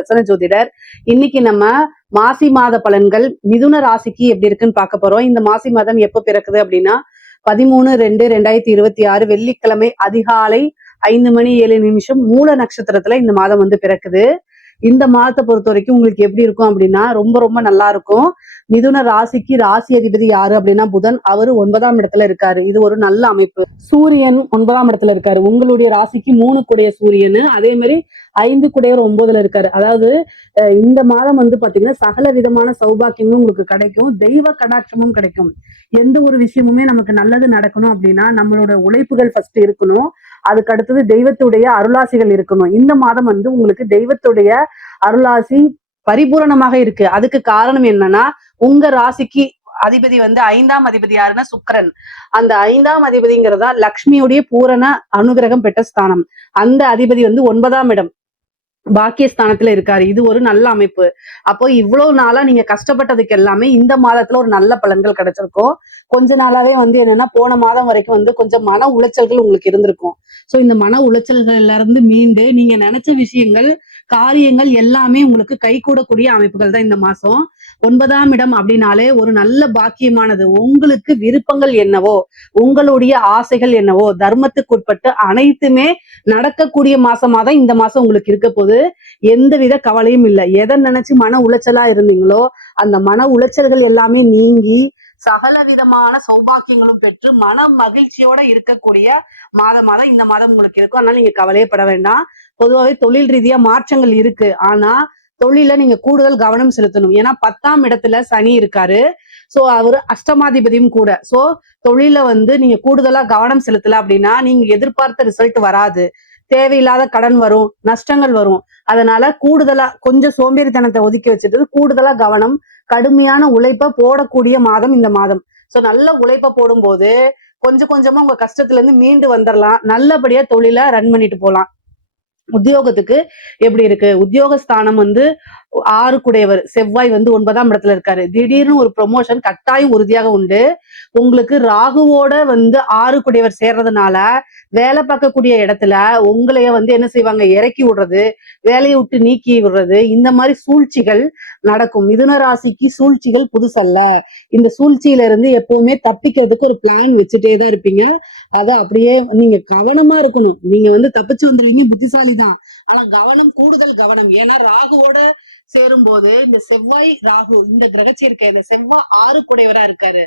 பிரசன்ன ஜோதிடர். இன்னைக்கு நம்ம மாசி மாத பலன்கள் மிதுன ராசிக்கு எப்படி இருக்குன்னு பார்க்க போறோம். இந்த மாசி மாதம் எப்போ பிறக்குது அப்படின்னா பதிமூணு ரெண்டு ரெண்டாயிரத்தி இருபத்தி ஆறு வெள்ளிக்கிழமை அதிகாலை ஐந்து மணி ஏழு நிமிஷம் மூல நட்சத்திரத்துல இந்த மாதம் வந்து பிறக்குது. இந்த மாதத்தை பொறுத்த வரைக்கும் உங்களுக்கு எப்படி இருக்கும் அப்படின்னா ரொம்ப ரொம்ப நல்லா இருக்கும். மிதுன ராசிக்கு ராசி அதிபதி யாரு அப்படின்னா புதன். அவரு ஒன்பதாம் இடத்துல இருக்காரு. இது ஒரு நல்ல அமைப்பு. சூரியன் ஒன்பதாம் இடத்துல இருக்காரு. உங்களுடைய ராசிக்கு மூணு கூடிய சூரியன் அதே மாதிரி ஐந்து குடையவர் ஒன்பதுல இருக்காரு. அதாவது அஹ் இந்த மாதம் வந்து பாத்தீங்கன்னா சகல விதமான சௌபாக்கியமும் உங்களுக்கு கிடைக்கும். தெய்வ கடாட்சமும் கிடைக்கும். எந்த ஒரு விஷயமுமே நமக்கு நல்லது நடக்கணும் அப்படின்னா நம்மளோட உழைப்புகள் ஃபர்ஸ்ட் இருக்கணும். அதுக்கு அடுத்தது தெய்வத்துடைய அருளாசிகள் இருக்கணும். இந்த மாதம் வந்து உங்களுக்கு தெய்வத்துடைய அருளாசி பரிபூரணமாக இருக்கு. அதுக்கு காரணம் என்னன்னா உங்க ராசிக்கு அதிபதி வந்து ஐந்தாம் அதிபதி யாருன்னா சுக்கிரன். அந்த ஐந்தாம் அதிபதிங்கிறதா லக்ஷ்மியுடைய பூரண அனுகிரகம் பெற்ற ஸ்தானம். அந்த அதிபதி வந்து ஒன்பதாம் இடம். பாக்கியஸ்தானத்துல இருக்காரு. இது ஒரு நல்ல அமைப்பு. அப்போ இவ்வளவு நாளா நீங்க கஷ்டப்பட்டதுக்கு எல்லாமே இந்த மாதத்துல ஒரு நல்ல பலன்கள் கிடைச்சிருக்கும். கொஞ்ச நாளாவே வந்து என்னன்னா போன மாதம் வரைக்கும் வந்து கொஞ்சம் மன உளைச்சல்கள் உங்களுக்கு இருந்திருக்கும். சோ இந்த மன உளைச்சல்கள்ல இருந்து மீண்டு நீங்க நினைச்ச விஷயங்கள் காரியங்கள் எல்லாமே உங்களுக்கு கை கூடக்கூடிய அமைப்புகள் தான் இந்த மாசம். ஒன்பதாம் இடம் அப்படின்னாலே ஒரு நல்ல பாக்கியமானது. உங்களுக்கு விருப்பங்கள் என்னவோ உங்களுடைய ஆசைகள் என்னவோ தர்மத்துக்கு உட்பட்டு அனைத்துமே நடக்கக்கூடிய மாசமா தான் இந்த மாசம் உங்களுக்கு இருக்க போது எந்தவித கவலையும் இல்லை. எதை நினைச்சு மன உளைச்சலா இருந்தீங்களோ அந்த மன உளைச்சல்கள் எல்லாமே நீங்கி சகல விதமான சௌபாக்கியங்களும் பெற்று மன மகிழ்ச்சியோட இருக்கக்கூடிய மாதம் மாதம் இந்த மாதம் உங்களுக்கு இருக்கும். அதனால நீங்க கவலையப்பட வேண்டாம். பொதுவாகவே தொழில் ரீதியா மாற்றங்கள் இருக்கு. ஆனா தொழில நீங்க கூடுதல் கவனம் செலுத்தணும். ஏன்னா பத்தாம் இடத்துல சனி இருக்காரு. சோ அவரு அஷ்டமாதிபதியும் கூட. சோ தொழில வந்து நீங்க கூடுதலா கவனம் செலுத்தல அப்படின்னா நீங்க எதிர்பார்த்த ரிசல்ட் வராது. தேவையில்லாத கடன் வரும் நஷ்டங்கள் வரும். அதனால கூடுதலா கொஞ்சம் சோம்பேறித்தனத்தை ஒதுக்கி வச்சுட்டு கூடுதலா கவனம் கடுமையான உழைப்ப போடக்கூடிய மாதம் இந்த மாதம். சோ நல்ல உழைப்ப போடும்போது கொஞ்சம் கொஞ்சமா உங்க கஷ்டத்துல இருந்து மீண்டு வந்துடலாம் நல்லபடியா தொழில ரன் பண்ணிட்டு போலாம். உத்தியோகத்துக்கு எப்படி இருக்கு? உத்தியோகஸ்தானம் வந்து ஆறு குடையவர். செவ்வாய் வந்து ஒன்பதாம் இடத்துல இருக்காரு. திடீர்னு ஒரு ப்ரொமோஷன் கட்டாயம் உறுதியாக உண்டு. உங்களுக்கு ராகுவோட வந்து ஆறு குடையவர் சேர்றதுனால வேலை பார்க்கக்கூடிய இடத்துல உங்களைய வந்து என்ன செய்வாங்க? இறக்கி விடுறது வேலையை விட்டு நீக்கி விடுறது இந்த மாதிரி சூழ்ச்சிகள் நடக்கும். மிதுன ராசிக்கு சூழ்ச்சிகள் புதுசல்ல. இந்த சூழ்ச்சியில இருந்து எப்பவுமே தப்பிக்கிறதுக்கு ஒரு பிளான் வச்சுட்டே தான் இருப்பீங்க. அதை அப்படியே நீங்க கவனமா இருக்கணும். நீங்க வந்து தப்பிச்சு வந்துருவீங்க புத்திசாலி தான் ஆனா கவனம் கூடுதல் கவனம். ஏன்னா ராகுவோட சேரும் போது இந்த செவ்வாய் ராகு இந்த கிரகச்சேர்க்கை இந்த செவ்வாய் ஆறு குடையவரா இருக்காரு.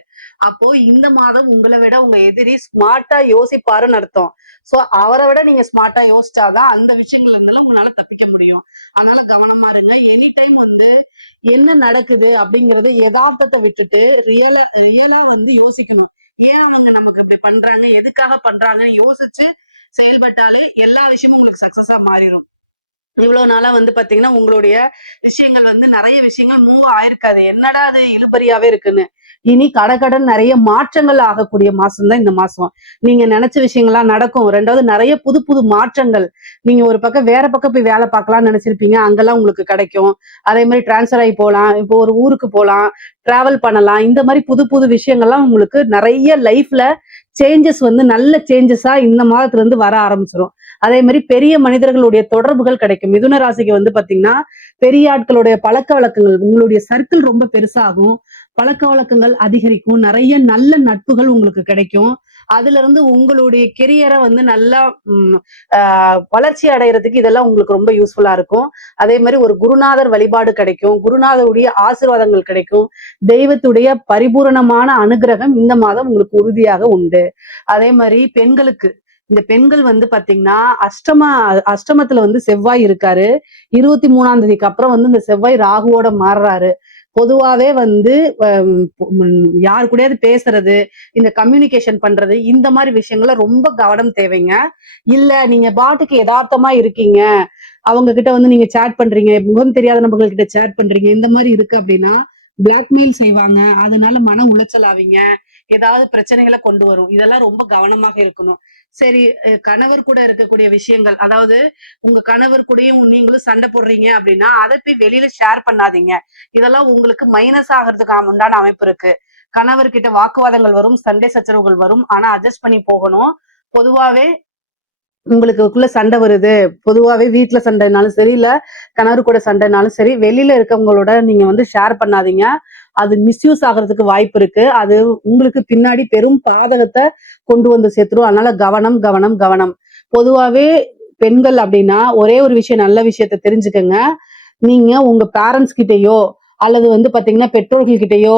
அப்போ இந்த மாதம் உங்களை விட உங்க எதிரி ஸ்மார்ட்டா யோசிப்பாருன்னு அர்த்தம். சோ அவரை விட நீங்க ஸ்மார்ட்டா யோசிச்சாதான் அந்த விஷயங்கள்ல இருந்தாலும் உங்களால தப்பிக்க முடியும். அதனால கவனமா இருங்க. எனி டைம் வந்து என்ன நடக்குது அப்படிங்கறது யதார்த்தத்தை விட்டுட்டு ரியலா ரியலா வந்து யோசிக்கணும். ஏன் அவங்க நமக்கு இப்படி பண்றாங்க? எதுக்காக பண்றாங்கன்னு யோசிச்சு செயல்பட்டாலே எல்லா விஷயமும் உங்களுக்கு சக்சஸா மாறிடும் இவ்வளவு நாளா வந்து பாத்தீங்கன்னா உங்களுடைய விஷயங்கள் வந்து நிறைய விஷயங்கள் மூவ் ஆயிருக்காது. என்னடா அது இழுபறியாவே இருக்குன்னு. இனி கடகடன் நிறைய மாற்றங்கள் ஆகக்கூடிய மாசம் தான் இந்த மாசம். நீங்க நினைச்ச விஷயங்கள்லாம் நடக்கும். ரெண்டாவது நிறைய புது புது மாற்றங்கள். நீங்க ஒரு பக்கம் வேற பக்கம் போய் வேலை பார்க்கலாம்னு நினைச்சிருப்பீங்க. அங்கெல்லாம் உங்களுக்கு கிடைக்கும். அதே மாதிரி டிரான்ஸ்ஃபர் ஆகி போகலாம். இப்போ ஒரு ஊருக்கு போகலாம். டிராவல் பண்ணலாம். இந்த மாதிரி புது புது விஷயங்கள்லாம் உங்களுக்கு நிறைய லைஃப்ல சேஞ்சஸ் வந்து நல்ல சேஞ்சஸா இந்த மாதத்துல இருந்து வர ஆரம்பிச்சிடும் அதே மாதிரி பெரிய மனிதர்களுடைய தொடர்புகள் கிடைக்கும். மிதுன ராசிக்கு வந்து பாத்தீங்கன்னா பெரிய ஆட்களுடைய பழக்க வழக்கங்கள் உங்களுடைய சர்க்கிள் ரொம்ப பெருசாகும். பழக்க வழக்கங்கள் அதிகரிக்கும். நிறைய நல்ல நட்புகள் உங்களுக்கு கிடைக்கும். அதுல இருந்து உங்களுடைய கெரியரை வந்து நல்லா உம், ஆஹ், வளர்ச்சி அடைகிறதுக்கு இதெல்லாம் உங்களுக்கு ரொம்ப யூஸ்ஃபுல்லா இருக்கும். அதே மாதிரி ஒரு குருநாதர் வழிபாடு கிடைக்கும். குருநாதருடைய ஆசீர்வாதங்கள் கிடைக்கும். தெய்வத்துடைய பரிபூரணமான அனுகிரகம் இந்த மாதம் உங்களுக்கு உறுதியாக உண்டு. அதே மாதிரி பெண்களுக்கு இந்த பெண்கள் வந்து பாத்தீங்கன்னா அஷ்டம அஷ்டமத்துல வந்து செவ்வாய் இருக்காரு. இருபத்தி மூணாம் தேதிக்கு அப்புறம் வந்து இந்த செவ்வாய் ராகுவோட மாறுறாரு. பொதுவாவே வந்து யாரு கூடயாவது பேசுறது இந்த கம்யூனிகேஷன் பண்றது இந்த மாதிரி விஷயங்கள ரொம்ப கவனம் தேவைங்க. இல்ல நீங்க பாட்டுக்கு யதார்த்தமா இருக்கீங்க. அவங்க கிட்ட வந்து நீங்க சேட் பண்றீங்க முகம் தெரியாத நபர்கள் கிட்ட சேட் பண்றீங்க இந்த மாதிரி இருக்கு அப்படின்னா பிளாக்மெயில் செய்வாங்க. அதனால மன உளைச்சல் ஆவீங்க. ஏதாவது பிரச்சனைகளை கொண்டு வரும். இதெல்லாம் ரொம்ப கவனமாக இருக்கணும். சரி கணவர் கூட இருக்கக்கூடிய விஷயங்கள் அதாவது உங்க கணவர் கூடயும் நீங்களும் சண்டை போடுறீங்க அப்படின்னா அதை போய் வெளியில ஷேர் பண்ணாதீங்க. இதெல்லாம் உங்களுக்கு மைனஸ் ஆகிறதுக்கு உண்டான அமைப்பு இருக்கு. கணவர்கிட்ட வாக்குவாதங்கள் வரும் சண்டை சச்சரவுகள் வரும். ஆனா அட்ஜஸ்ட் பண்ணி போகணும். பொதுவாவே உங்களுக்குள்ள சண்டை வருது. பொதுவாகவே வீட்டில் சண்டைனாலும் சரி இல்ல கணவர் கூட சண்டைனாலும் சரி வெளியில இருக்கவங்களோட நீங்க வந்து ஷேர் பண்ணாதீங்க. அது மிஸ்யூஸ் ஆகுறதுக்கு வாய்ப்பு இருக்கு. அது உங்களுக்கு பின்னாடி பெரும் பாதகத்தை கொண்டு வந்து சேர்த்துரும். அதனால கவனம் கவனம் கவனம். பொதுவாகவே பெண்கள் அப்படின்னா ஒரே ஒரு விஷயம் நல்ல விஷயத்த தெரிஞ்சுக்கங்க. நீங்க உங்க பேரண்ட்ஸ் கிட்டேயோ அல்லது வந்து பாத்தீங்கன்னா பெற்றோர்கள் கிட்டயோ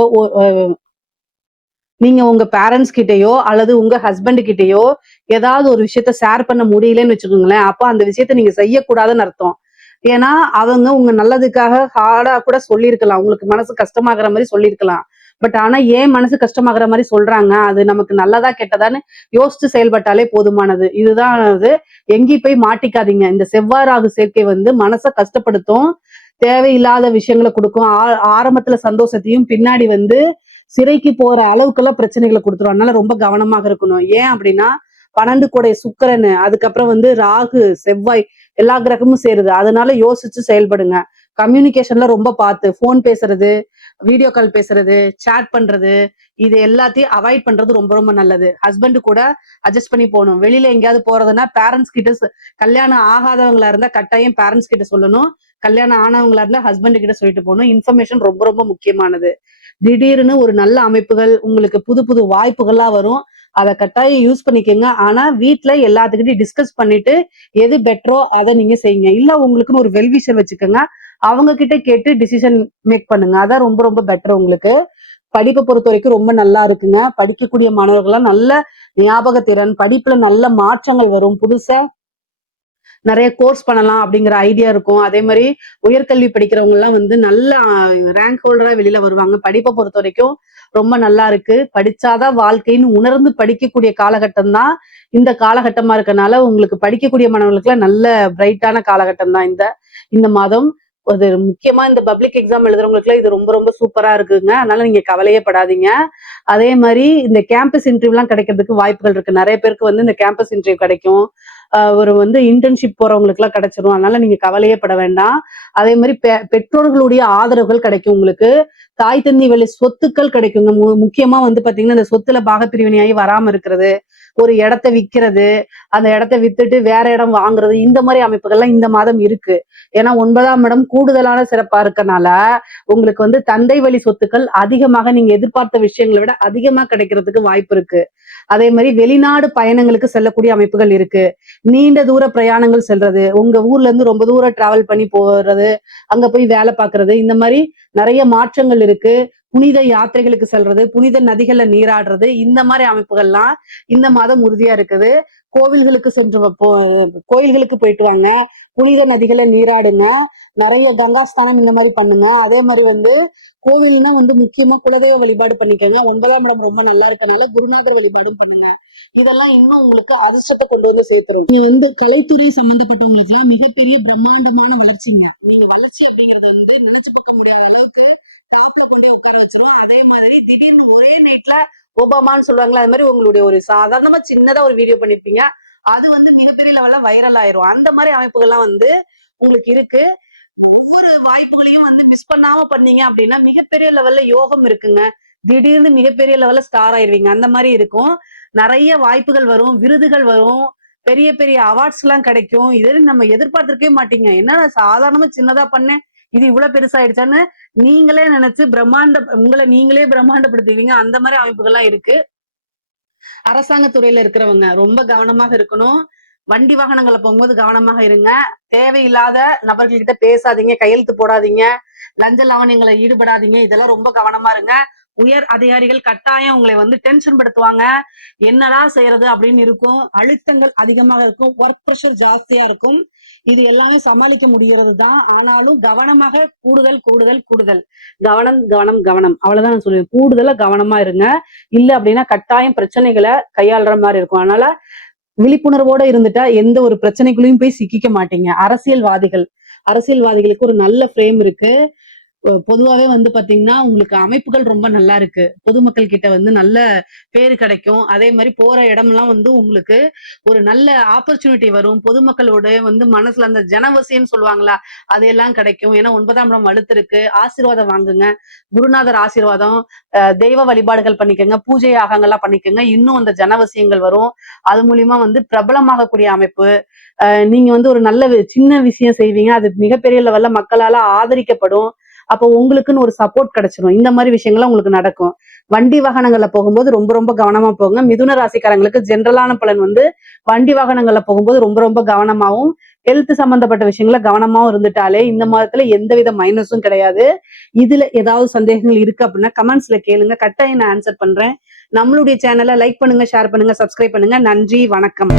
நீங்க உங்க பேரண்ட்ஸ் கிட்டயோ அல்லது உங்க ஹஸ்பண்ட் கிட்டயோ ஏதாவது ஒரு விஷயத்த ஷேர் பண்ண முடியலன்னு வச்சுக்கோங்களேன். அப்போ அந்த விஷயத்த நீங்க செய்யக்கூடாதுன்னு அர்த்தம். ஏன்னா அவங்க உங்க நல்லதுக்காக ஹார்டா கூட சொல்லியிருக்கலாம். உங்களுக்கு மனசு கஷ்டமாகிற மாதிரி சொல்லியிருக்கலாம். பட் ஆனா ஏன் மனசு கஷ்டமாகிற மாதிரி சொல்றாங்க? அது நமக்கு நல்லதா கெட்டதான்னு யோசிச்சு செயல்பட்டாலே போதுமானது. இதுதான் அது. எங்கேயும் போய் மாட்டிக்காதீங்க. இந்த செவ்வாறாகு சேர்க்கை வந்து மனசை கஷ்டப்படுத்தும் தேவையில்லாத விஷயங்களை கொடுக்கும். ஆ- ஆரம்பத்துல சந்தோஷத்தையும் பின்னாடி வந்து சிறைக்கு போற அளவுக்கெல்லாம் பிரச்சனைகளை கொடுத்துரும். அதனால ரொம்ப கவனமாக இருக்கணும். ஏன் அப்படின்னா பன்னெண்டு கோடை சுக்கிரன் அதுக்கப்புறம் வந்து ராகு செவ்வாய் எல்லா கிரகமும் சேருது. அதனால யோசிச்சு செயல்படுங்க. கம்யூனிகேஷன்ல ரொம்ப பார்த்து ஃபோன் பேசுறது வீடியோ கால் பேசுறது சேட் பண்றது இது எல்லாத்தையும் அவாய்ட் பண்றது ரொம்ப ரொம்ப நல்லது. ஹஸ்பண்ட் கூட அட்ஜஸ்ட் பண்ணி போகணும். வெளியில எங்கேயாவது போறதுன்னா பேரண்ட்ஸ் கிட்ட கல்யாணம் ஆகாதவங்களா இருந்தா கட்டாயம் பேரண்ட்ஸ் கிட்ட சொல்லணும். கல்யாணம் ஆனவங்களா இருந்தா ஹஸ்பண்ட் கிட்ட சொல்லிட்டு போகணும். இன்ஃபர்மேஷன் ரொம்ப ரொம்ப முக்கியமானது. திடீர்னு ஒரு நல்ல அமைப்புகள் உங்களுக்கு புது புது வாய்ப்புகள்லாம் வரும். அதை கட்டாயம் யூஸ் பண்ணிக்கோங்க. ஆனா வீட்டுல எல்லாத்துக்கிட்டையும் டிஸ்கஸ் பண்ணிட்டு எது பெட்டரோ அதை நீங்க செய்யுங்க. இல்ல உங்களுக்குன்னு ஒரு வெல்விஷர் வச்சுக்கோங்க. அவங்க கிட்ட கேட்டு டிசிஷன் மேக் பண்ணுங்க. அதான் ரொம்ப ரொம்ப பெட்டர் உங்களுக்கு. படிப்பை பொறுத்த வரைக்கும் ரொம்ப நல்லா இருக்குங்க. படிக்கக்கூடிய மாணவர்கள்லாம் நல்ல ஞாபகத்திறன் படிப்புல நல்ல மாற்றங்கள் வரும் புதுசா. நிறைய கோர்ஸ் பண்ணலாம் அப்படிங்கிற ஐடியா இருக்கும். அதே மாதிரி உயர்கல்வி படிக்கிறவங்க எல்லாம் வந்து நல்ல ரேங்க் ஹோல்டரா வெளியில வருவாங்க. படிப்பை பொறுத்த வரைக்கும் ரொம்ப நல்லா இருக்கு. படிச்சாதான் வாழ்க்கைன்னு உணர்ந்து படிக்கக்கூடிய காலகட்டம் தான் இந்த காலகட்டமா இருக்கனால உங்களுக்கு படிக்கக்கூடிய மாணவர்களுக்குலாம் நல்ல பிரைட்டான காலகட்டம் தான் இந்த இந்த மாதம். அது முக்கியமா இந்த பப்ளிக் எக்ஸாம் எழுதுறவங்களுக்குலாம் இது ரொம்ப ரொம்ப சூப்பரா இருக்குங்க. அதனால நீங்க கவலையே படாதீங்க. அதே மாதிரி இந்த கேம்பஸ் இன்டர்வியூலாம் கிடைக்கிறதுக்கு வாய்ப்புகள் இருக்கு. நிறைய பேருக்கு வந்து இந்த கேம்பஸ் இன்டர்வியூ கிடைக்கும். ஒரு வந்து இன்டர்ன்ஷிப் போறவங்களுக்கு எல்லாம் கிடைச்சிரும். அதனால நீங்க கவலையே பட வேண்டாம். அதே மாதிரி பெ- பெற்றோர்களுடைய ஆதரவுகள் கிடைக்கும் உங்களுக்கு. தாய் தந்தி வழி சொத்துக்கள் கிடைக்குங்க. முக்கியமா வந்து பாத்தீங்கன்னா இந்த சொத்துல பாகப்பிரிவினையாகி வராம இருக்கிறது. ஒரு இடத்த விக்கிறது. அந்த இடத்த வித்துட்டு வேற இடம் வாங்குறது. இந்த மாதிரி அமைப்புகள்லாம் இந்த மாதம் இருக்கு. ஏன்னா ஒன்பதாம் இடம் கூடுதலான சிறப்பா இருக்கனால உங்களுக்கு வந்து தந்தை வழி சொத்துக்கள் அதிகமாக நீங்க எதிர்பார்த்த விஷயங்களை விட அதிகமா கிடைக்கிறதுக்கு வாய்ப்பு இருக்கு. அதே மாதிரி வெளிநாடு பயணங்களுக்கு செல்லக்கூடிய அமைப்புகள் இருக்கு. நீண்ட தூர பிரயாணங்கள் செல்றது உங்க ஊர்ல இருந்து ரொம்ப தூரம் டிராவல் பண்ணி போறது அங்க போய் வேலை பார்க்கறது இந்த மாதிரி நிறைய மாற்றங்கள் இருக்கு. புனித யாத்திரைகளுக்கு செல்றது புனித நதிகள்ல நீராடுறது இந்த மாதிரி அமைப்புகள்லாம் இந்த மாதம் உறுதியா இருக்குது. கோவில்களுக்கு சென்று கோயில்களுக்கு போயிட்டு வாங்க. புனித நதிகளை நீராடுங்க. நிறைய கங்காஸ்தானம் இந்த மாதிரி பண்ணுங்க. அதே மாதிரி வந்து கோவில்னா வந்து முக்கியமா குலதெய்வ வழிபாடு பண்ணிக்கோங்க. ஒன்பதாம் இடம் ரொம்ப நல்லா இருக்கனால குருநாதர் வழிபாடும் பண்ணுங்க. இதெல்லாம் இன்னும் உங்களுக்கு அதிர்ஷ்டத்தை கொண்டு வந்து சேர்த்துரும். நீங்க வந்து கலைத்துறை சம்பந்தப்பட்டவங்களுக்கு எல்லாம் மிகப்பெரிய பிரம்மாண்டமான வளர்ச்சிங்க. நீங்க வளர்ச்சி அப்படிங்கறது வந்து நினைச்சு பார்க்க முடியாத அளவுக்கு டாப்ல கொண்டு உட்கார வச்சிரும் அதே மாதிரி திடீர்னு ஒரே நைட்ல ஒபாமான்னு சொல்லுவாங்களா அது மாதிரி உங்களுடைய ஒரு சாதாரணமா சின்னதா ஒரு வீடியோ பண்ணிருப்பீங்க. அது வந்து மிகப்பெரிய லெவல்ல வைரல் ஆயிரும். அந்த மாதிரி அமைப்புகள்லாம் வந்து உங்களுக்கு இருக்கு. ஒவ்வொரு வாய்ப்புகளையும் வந்து மிஸ் பண்ணாம பண்ணீங்க அப்படின்னா மிகப்பெரிய லெவல்ல யோகம் இருக்குங்க. திடீர்னு மிகப்பெரிய லெவல்ல ஸ்டார் ஆயிருவீங்க. அந்த மாதிரி இருக்கும். நிறைய வாய்ப்புகள் வரும் விருதுகள் வரும் பெரிய பெரிய அவார்ட்ஸ் எல்லாம் கிடைக்கும். இது நம்ம எதிர்பார்த்திருக்கவே மாட்டீங்க. என்ன நான் சாதாரணமா சின்னதா பண்ணேன். இது இவ்வளவு பெருசாயிடுச்சான்னு நீங்களே நினைச்சு பிரம்மாண்ட உங்களை நீங்களே பிரம்மாண்டப்படுத்துவீங்க. அந்த மாதிரி அமைப்புகள்லாம் இருக்கு. அரசாங்க துறையில இருக்கிறவங்க ரொம்ப கவனமாக இருக்கணும். வண்டி வாகனங்களை போகும்போது கவனமாக இருங்க. தேவையில்லாத நபர்கள்கிட்ட பேசாதீங்க. கையெழுத்து போடாதீங்க. லஞ்ச லாவணியங்களை ஈடுபடாதீங்க. இதெல்லாம் ரொம்ப கவனமா இருங்க. உயர் அதிகாரிகள் கட்டாயம் உங்களை வந்து டென்ஷன் படுத்துவாங்க. என்னடா செய்யறது அப்படின்னு இருக்கும். அழுத்தங்கள் அதிகமாக இருக்கும். ஒர்க் ப்ரெஷர் ஜாஸ்தியா இருக்கும். இது எல்லாமே சமாளிக்க முடிகிறது தான் ஆனாலும் கவனமாக கூடுதல் கூடுதல் கூடுதல். கவனம் கவனம் கவனம். அவ்வளவுதான் நான் சொல்லுவேன். கூடுதலா கவனமா இருங்க. இல்ல அப்படின்னா கட்டாயம் பிரச்சனைகளை கையாளுற மாதிரி இருக்கும். அதனால விழிப்புணர்வோட இருந்துட்டா எந்த ஒரு பிரச்சனைக்குள்ளயும் போய் சிக்கிக்க மாட்டீங்க. அரசியல்வாதிகள். அரசியல்வாதிகளுக்கு ஒரு நல்ல ஃப்ரேம் இருக்கு. பொதுவாகவே பொதுவாவே வந்து பாத்தீங்கன்னா உங்களுக்கு அமைப்புகள் ரொம்ப நல்லா இருக்கு. பொதுமக்கள் கிட்ட வந்து நல்ல பேர் கிடைக்கும். அதே மாதிரி போற இடம்லாம் வந்து உங்களுக்கு ஒரு நல்ல ஆப்பர்ச்சுனிட்டி வரும். பொதுமக்களோட வந்து மனசுல அந்த ஜனவசியம்னு சொல்லுவாங்களா அதையெல்லாம் கிடைக்கும். ஏன்னா ஒன்பதாம் இடம் வலுத்து இருக்கு ஆசீர்வாதம் வாங்குங்க. குருநாதர் ஆசீர்வாதம். தெய்வ வழிபாடுகள் பண்ணிக்கோங்க. பூஜை ஆகங்கள்லாம் பண்ணிக்கோங்க. இன்னும் அந்த ஜனவசியங்கள் வரும். அது மூலியமா வந்து பிரபலமாகக்கூடிய அமைப்பு. நீங்க வந்து ஒரு நல்ல வி- சின்ன விஷயம் செய்வீங்க. அது மிகப்பெரிய லெவல்ல மக்களால ஆதரிக்கப்படும். அப்போ உங்களுக்குன்னு ஒரு சப்போர்ட் கிடைச்சிடும் இந்த மாதிரி விஷயங்கள்லாம் உங்களுக்கு நடக்கும். வண்டி வாகனங்கள்ல போகும்போது ரொம்ப ரொம்ப கவனமா போங்க. மிதுன ராசிக்காரங்களுக்கு ஜென்ரலான பலன் வந்து வண்டி வாகனங்கள்ல போகும்போது ரொம்ப ரொம்ப கவனமாவும் ஹெல்த் சம்பந்தப்பட்ட விஷயங்கள கவனமாவும் இருந்துட்டாலே இந்த மாதத்துல எந்தவித மைனஸும் கிடையாது. இதுல ஏதாவது சந்தேகங்கள் இருக்கு அப்படின்னா கமெண்ட்ஸ்ல கேளுங்க. கட்டாயம் நான் ஆன்சர் பண்றேன். நம்மளுடைய சேனலை லைக் பண்ணுங்க ஷேர் பண்ணுங்க சப்ஸ்கிரைப் பண்ணுங்க. நன்றி வணக்கம்.